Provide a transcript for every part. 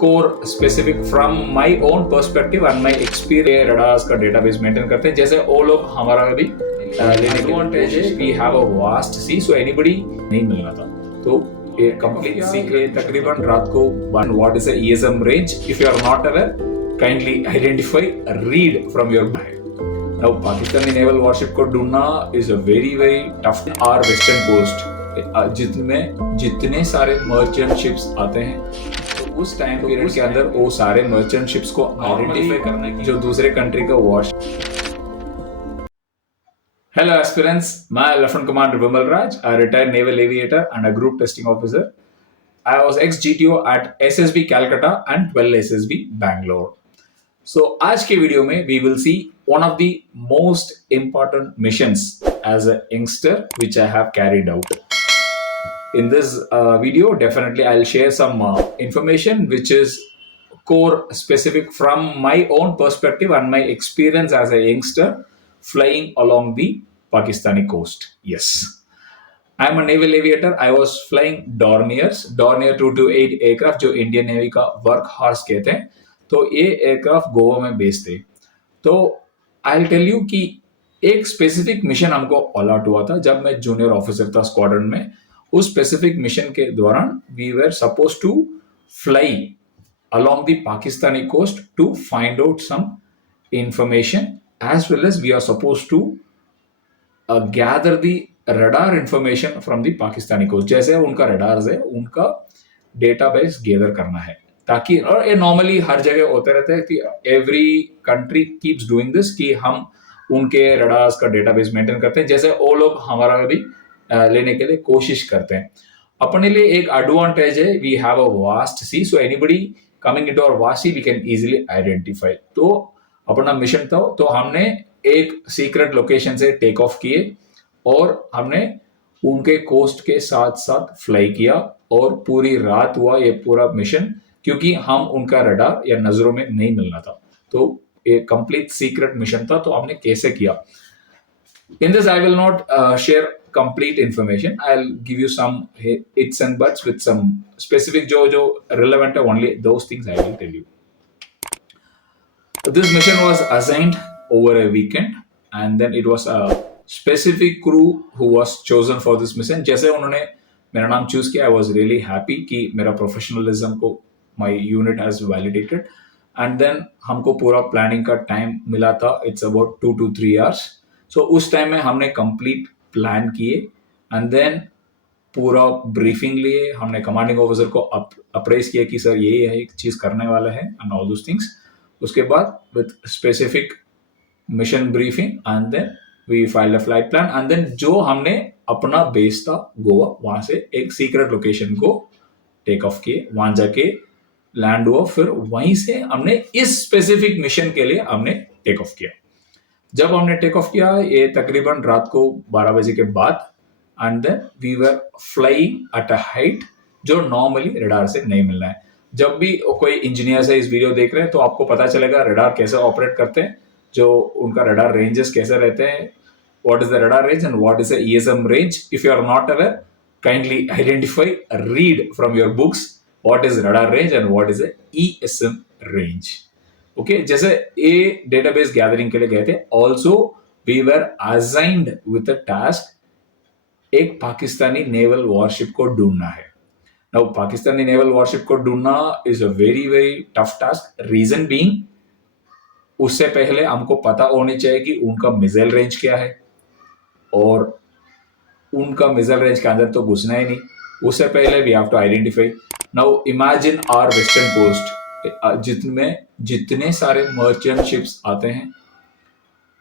core specific from my own perspective and my experience radars का database maintain करते हैं जैसे वो लोग हमारा भी advantage है we have a vast sea so anybody नहीं मिलना था तो ये complete secret तकरीबन रात को what is a ESM range if you are not aware kindly identify read from your mind. Now Pakistani naval warship को ढूंढना is a very tough our western coast जितने सारे मर्चेंट शिप्स आते हैं तो उस टाइम पीरियड के अंदर वो सारे मर्चेंट शिप्स को आइडेंटिफाई करने की जो दूसरे कंट्री का वॉश. Hello aspirants, मैं Lieutenant Commander Vimal Raj, a retired naval aviator and a group testing officer. I was ex-GTO at SSB Calcutta and 12 SSB Bangalore. So आज के वीडियो में we will see one of the most important missions as a youngster which I have carried out. In this video, definitely I'll share some information which is core specific from my own perspective and my experience as a youngster flying along the Pakistani coast. Yes. I'm a naval aviator. I was flying Dorniers, Dornier 228 aircraft जो Indian Navy का workhorse कहते हैं. तो ये aircraft Goa में based थे. तो I'll tell you कि एक स्पेसिफिक मिशन हमको अलॉट हुआ था जब मैं जूनियर ऑफिसर था स्क्वाड्रन में. उस स्पेसिफिक मिशन के दौरान we were suppose to fly along the Pakistani coast to find out some information as well as we are supposed to gather the radar information from the Pakistani coast. जैसे उनका radars है उनका database gather करना है ताकि और ये normally हर जगह होते रहते हैं कि every country keeps doing this कि हम उनके रडार्स का डेटाबेस मेंटेन करते हैं जैसे वो लोग हमारा भी लेने के लिए कोशिश करते हैं. अपने लिए एक एडवांटेज है we have a vast sea so anybody coming into our vast sea we can easily identify. तो अपना मिशन था तो हमने एक सीक्रेट लोकेशन से टेक ऑफ किए और हमने उनके कोस्ट के साथ साथ फ्लाई किया और पूरी रात हुआ ये पूरा मिशन क्योंकि हम उनका रडार या नजरों में नहीं मिलना था. तो ये कंप्लीट सीक्रेट मिशन था. तो हमने कैसे किया. In this, I will not share complete information. I'll give you some hits and buts with some specific jo relevant only those things I will tell you. This mission was assigned over a weekend and then it was a specific crew who was chosen for this mission. जैसे उन्होंने मेरा नाम choose किया I was really happy कि मेरा professionalism को my unit has validated and then हमको पूरा planning का time मिला था. It's about 2 to 3 hours. So उस टाइम में हमने कंप्लीट प्लान किए एंड देन पूरा ब्रीफिंग लिए. हमने कमांडिंग ऑफिसर को अप्रेस किया कि सर ये है एक चीज करने वाला है एंड ऑल दोस थिंग्स. उसके बाद with specific mission briefing and then we filed a flight plan and then जो हमने अपना बेस था गोवा वहां से एक सीक्रेट लोकेशन को टेक ऑफ किए. वहां जाके लैंड हुआ. फिर वहीं से हमने इस स्पेसिफिक मिशन के लिए हमने टेक ऑफ किया. जब हमने टेक ऑफ किया ये तकरीबन रात को 12 बजे के बाद and then we were flying at a height जो नॉर्मली रडार से नहीं मिलना है. जब भी कोई इंजीनियर से इस वीडियो देख रहे हैं तो आपको पता चलेगा रडार कैसे ऑपरेट करते हैं जो उनका रडार रेंजेस कैसे रहते हैं. What is the radar range and what is the ESM range. If you are not aware kindly identify read from your books what is radar range and what is the ESM range. Okay जैसे ये database gathering के लिए गए थे. Also we were assigned with a task एक Pakistani naval warship को ढूंढना है. नाउ पाकिस्तानी नेवल वॉरशिप को ढूंढना is a very tough task. Reason being उससे पहले हमको पता होनी चाहिए कि उनका मिसाइल रेंज क्या है और उनका मिसाइल रेंज के अंदर तो घुसना ही नहीं. उससे पहले we have to identify. Now imagine our western coast जितने सारे मर्चेंट शिप्स आते हैं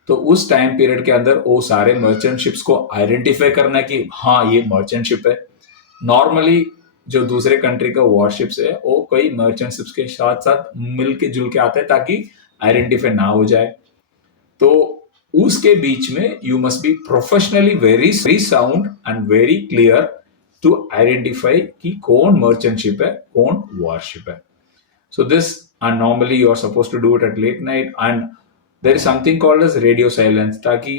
तो उस टाइम पीरियड के अंदर वो सारे मर्चेंट शिप्स को आइडेंटिफाई करना कि हाँ ये मर्चेंट शिप है. नॉर्मली जो दूसरे कंट्री का वॉरशिप्स है वो कई मर्चेंट शिप्स के साथ साथ मिल के जुल के आते हैं ताकि आइडेंटिफाई ना हो जाए. तो उसके बीच में you must be professionally very sound and very clear to identify कि कौन मर्चेंट शिप है कौन वॉरशिप है. So this, and normally you are supposed to do it at late night, and there is something called as radio silence. ताकि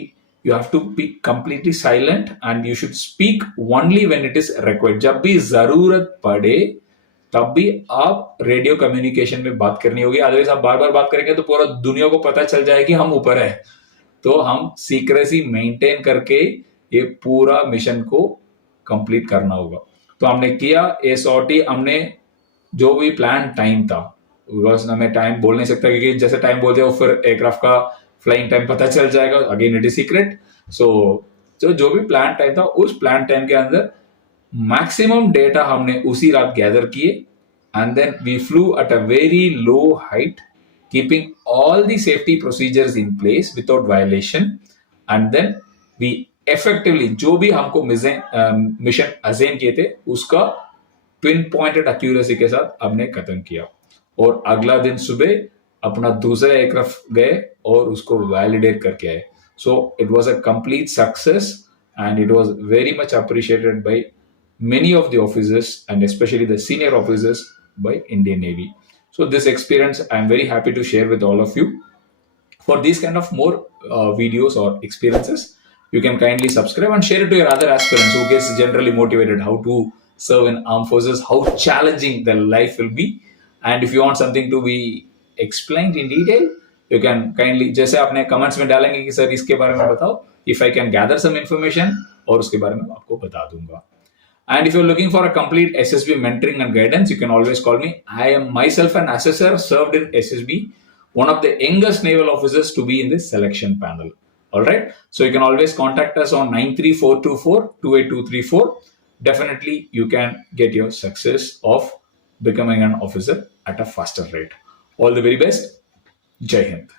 you have to be completely silent and you should speak only when it is required. जब भी जरूरत पड़े तब भी आप radio communication में बात करनी होगी, अदरवाइज आप बार बार बात करेंगे तो पूरा दुनिया को पता चल जाए कि हम ऊपर है। तो हम सीक्रेसी मेंटेन करके ये पूरा मिशन को कंप्लीट करना होगा। तो हमने किया ये सॉर्टी, हमने जो भी प्लान टाइम था, बिकॉज हमें टाइम बोल नहीं सकता क्योंकि जैसे टाइम बोल दिया फिर एयरक्राफ्ट का फ्लाइंग टाइम पता चल जाएगा, अगेन इट इज सीक्रेट। सो जो भी प्लान टाइम था उस प्लान टाइम के अंदर मैक्सिमम डेटा हमने उसी रात गैदर किए, and then we flew at a very low height keeping all the safety procedures in place without violation, and then we effectively जो भी हमको मिशन अजेम किए थे उसका पिन पॉइंटेड एक्यूरेसी के साथ हमने खत्म किया। और अगला दिन सुबह अपना दूसरा एयरक्राफ्ट गए और उसको वैलिडेट करके आए। So it was a complete success and it was very much appreciated by many of the officers and especially the senior officers by Indian Navy. So this experience I'm very happy to share with all of you. For these kind of more videos or experiences, you can kindly subscribe and share it to your other aspirants who gets generally motivated how to serve in armed forces, how challenging their life will be. And if you want something to be explained in detail, you can kindly जैसे आपने comments में डालेंगे कि sir इसके बारे में बताओ, if I can gather some information और उसके बारे में आपको बता दूंगा। And if you're looking for a complete SSB mentoring and guidance, you can always call me. I am myself an assessor, served in SSB, one of the youngest naval officers to be in this selection panel. All right. So you can always contact us on 93424-28234. Definitely, you can get your success of becoming an officer at a faster rate. All the very best. Jai Hind.